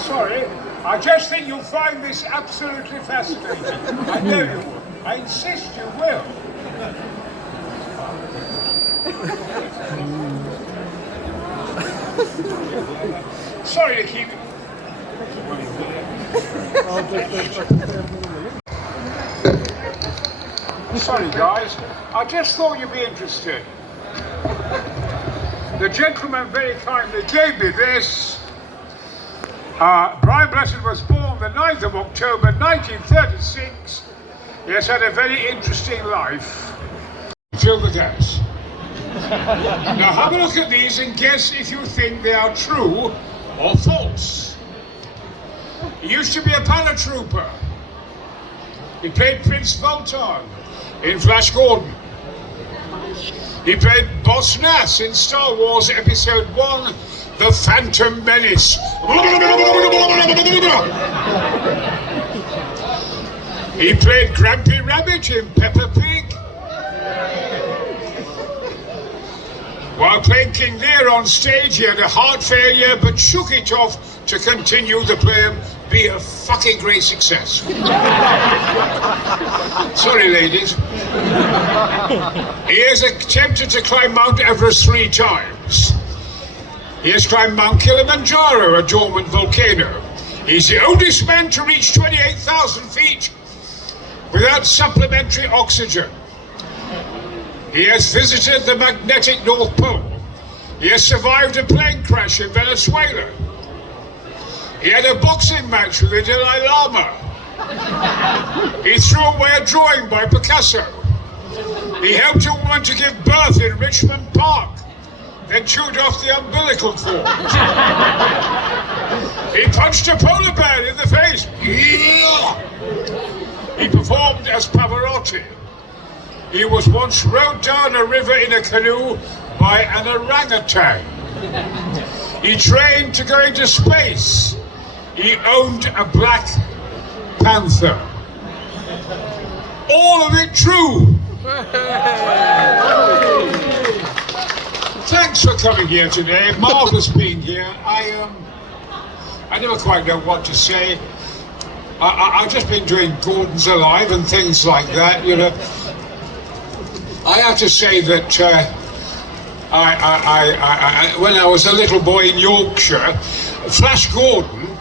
sorry. I just think you'll find this absolutely fascinating. I know you will. I insist you will. Sorry to keep... Sorry guys, I just thought you'd be interested. The gentleman very kindly gave me this. Brian Blessed was born the 9th of October 1936. He has had a very interesting life. Fill the gaps. Now have a look at these and guess if you think they are true or false. He used to be a paratrooper. He played Prince Voltan in Flash Gordon. He played Boss Nass in Star Wars Episode 1, The Phantom Menace. He played Grampy Rabbit in Peppa Pig. While playing King Lear on stage, he had a heart failure but shook it off to continue the play and be a fucking great success. Sorry, ladies. He has attempted to climb Mount Everest 3 times. He has climbed Mount Kilimanjaro, a dormant volcano. He's the oldest man to reach 28,000 feet without supplementary oxygen. He has visited the magnetic North Pole. He has survived a plane crash in Venezuela. He had a boxing match with the Dalai Lama. He threw away a drawing by Picasso. He helped a woman to give birth in Richmond Park, then chewed off the umbilical cord. He punched a polar bear in the face. He performed as Pavarotti. He was once rowed down a river in a canoe by an orangutan. He trained to go into space. He owned a Black Panther. All of it true. Thanks for coming here today. Marvellous being here. I never quite know what to say. I've just been doing Gordon's Alive and things like that, you know. I have to say that when I was a little boy in Yorkshire, Flash Gordon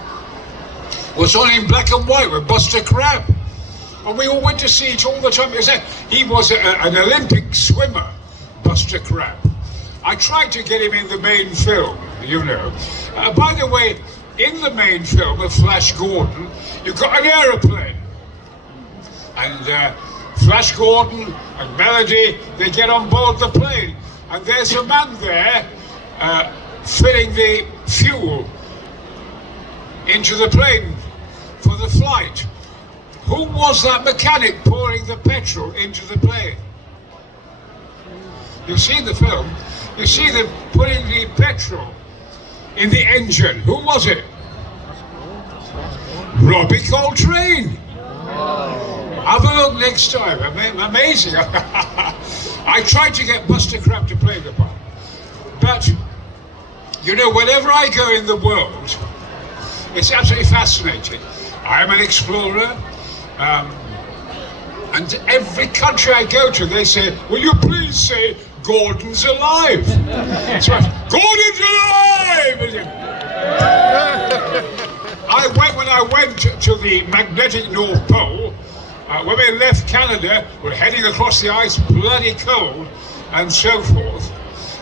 was on in black and white with Buster Crabbe. And we all went to see it all the time. He was an Olympic swimmer, Buster Crabbe. I tried to get him in the main film, you know. By the way, in the main film of Flash Gordon, you've got an aeroplane. And Flash Gordon and Melody, they get on board the plane. And there's a man there filling the fuel into the plane for the flight. Who was that mechanic pouring the petrol into the plane? You've seen the film. You see them putting the petrol in the engine. Who was it? Robbie Coltrane. Have a look next time. Amazing. I tried to get Buster Crabbe to play the part. But, you know, wherever I go in the world, it's absolutely fascinating. I am an explorer. And every country I go to, they say, will you please say, Gordon's alive? That's right. Gordon's alive! When I went to the magnetic North Pole, when we left Canada, we're heading across the ice, bloody cold, and so forth.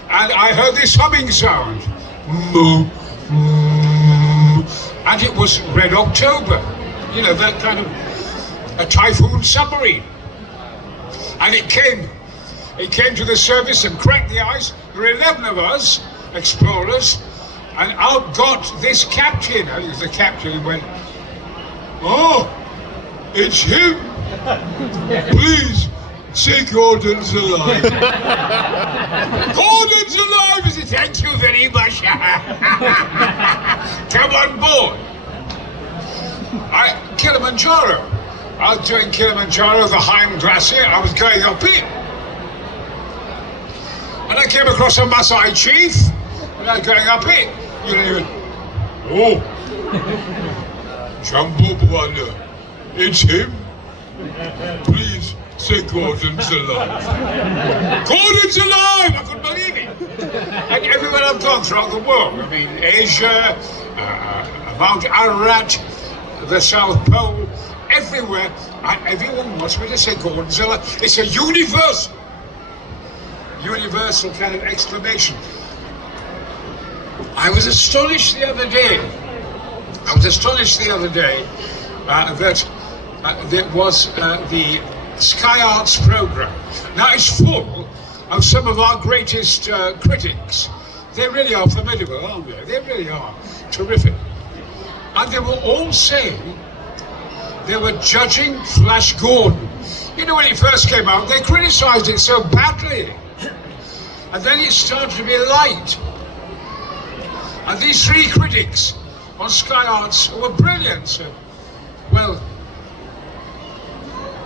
And I heard this humming sound. Moo, moo. And it was Red October. You know, that kind of a typhoon submarine. And it came to the surface and cracked the ice. There were 11 of us, explorers, and out got this captain. I think it was the captain who went, oh, it's him. Please, say Gordon's alive. Gordon's alive! I said, thank you very much. Come on board. Kilimanjaro. I was doing Kilimanjaro, the Heim Glacier. I was going up it. And I came across a Maasai chief, and I was going up it. You know, he went, oh, Jumbo Bwana, it's him. Please say Gordon's alive. Gordon's alive! I couldn't believe it. And everywhere I've gone throughout the world, I mean, Asia, Mount Ararat, the South Pole, everywhere, everyone wants me to say Gordon's alive. It's a universal kind of exclamation. I was astonished the other day. That there was the Sky Arts programme. Now it's full of some of our greatest critics. They really are formidable, aren't they? They really are terrific. And they were all saying they were judging Flash Gordon. You know, when it first came out, they criticised it so badly. And then it started to be light. And these three critics on Sky Arts were brilliant. So, well,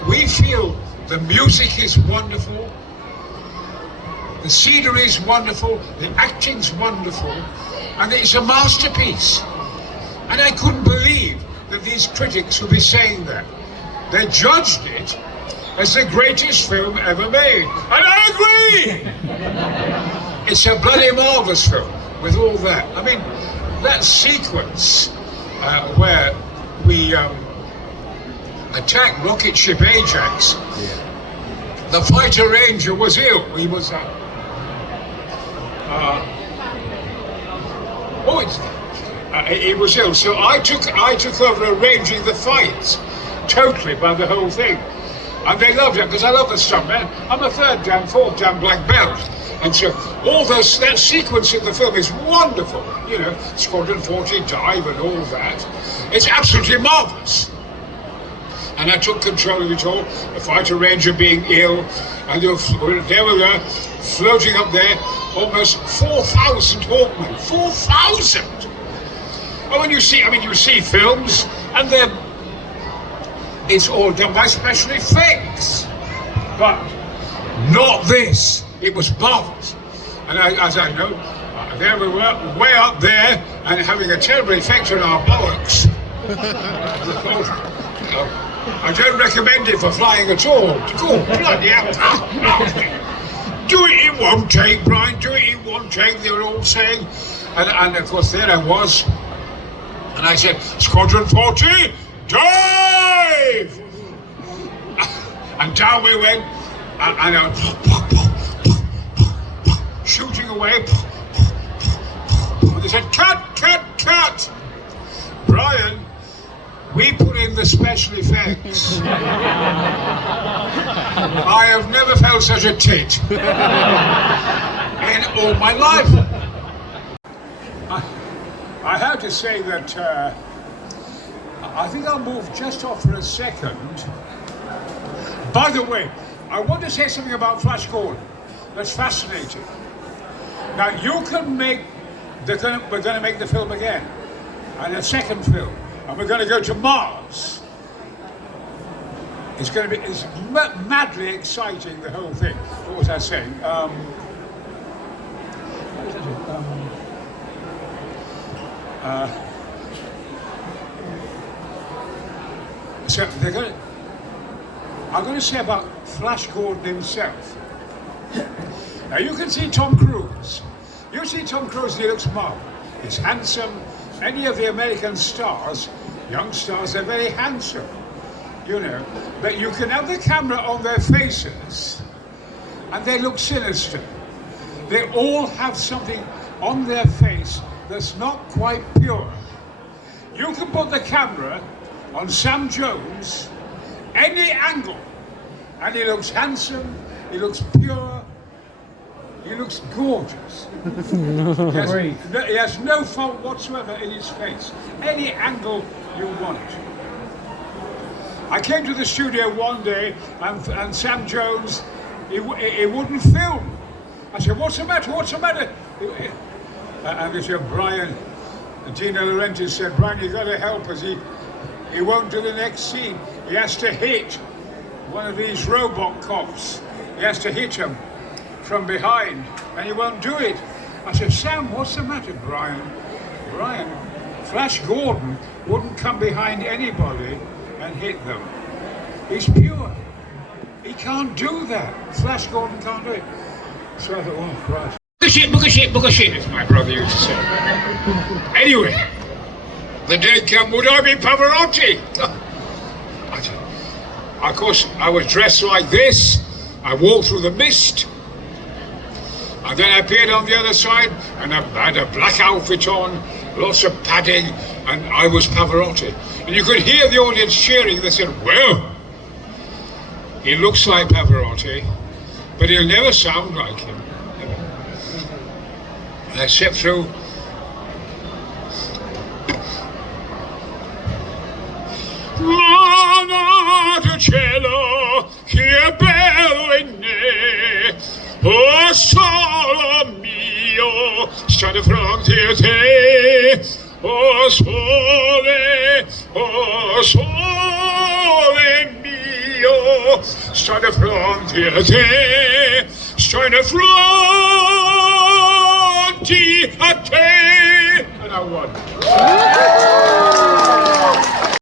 we feel the music is wonderful, the scenery is wonderful, the acting's wonderful, and it's a masterpiece. And I couldn't believe that these critics would be saying that. They judged it as the greatest film ever made. And I agree! It's a bloody marvellous film with all that. I mean, that sequence where we attacked rocket ship Ajax, the fighter ranger was ill. He was he was ill, so I took over arranging the fights totally by the whole thing, and they loved it because I love the stuff, man. I'm a fourth dan black belt, and so all that sequence in the film is wonderful. You know, Squadron 40 dive and all that. It's absolutely marvelous. And I took control of it all. The fighter ranger being ill, and they were floating up there, almost 4,000 Hawkmen. 4,000! Oh, when you see films, and it's all done by special effects, but not this. It was marvelous. And as I know, there we were, way up there, and having a terrible effect on our bollocks. I don't recommend it for flying at all. Oh, bloody hell. Do it in one take, Brian, do it in one take, they were all saying. And of course, there I was. And I said, Squadron 40, dive! And down we went, and I was shooting away. And they said, cut, cut, cut! Brian, we put in the special effects. I have never felt such a tit in all my life. I have to say that I think I'll move just off for a second. By the way, I want to say something about Flash Gordon that's fascinating. Now you can make, we're going to make the film again, and a second film. And we're going to go to Mars. It's madly exciting, the whole thing. What was I saying? So I'm going to say about Flash Gordon himself. Now you can see Tom Cruise. You see Tom Cruise, he looks marvelous. He's handsome. Any of the American stars, young stars, they're very handsome, you know. But you can have the camera on their faces and they look sinister. They all have something on their face that's not quite pure. You can put the camera on Sam Jones, any angle, and he looks handsome, he looks pure, he looks gorgeous. He has no fault whatsoever in his face. Any angle you want. I came to the studio one day and Sam Jones, he wouldn't film. I said, what's the matter, what's the matter? And they said, Brian, Dino Laurentiis said, Brian, you've got to help us. He won't do the next scene. He has to hit one of these robot cops. He has to hit him from behind, and he won't do it. I said, Sam, what's the matter, Brian? Brian, Flash Gordon wouldn't come behind anybody and hit them. He's pure. He can't do that. Flash Gordon can't do it. So I thought, oh Christ. Book of shit, as my brother used to say. Anyway, the day came, would I be Pavarotti? Of course, I was dressed like this. I walked through the mist. And then I appeared on the other side, and I had a black outfit on, lots of padding, and I was Pavarotti. And you could hear the audience cheering. They said, well, he looks like Pavarotti, but he'll never sound like him. Never. And I stepped through. Cielo, che bello in me, oh solo mio, sta di fronte a te, oh sole mio, sta di fronte a te, sta di fronte a te. And I won.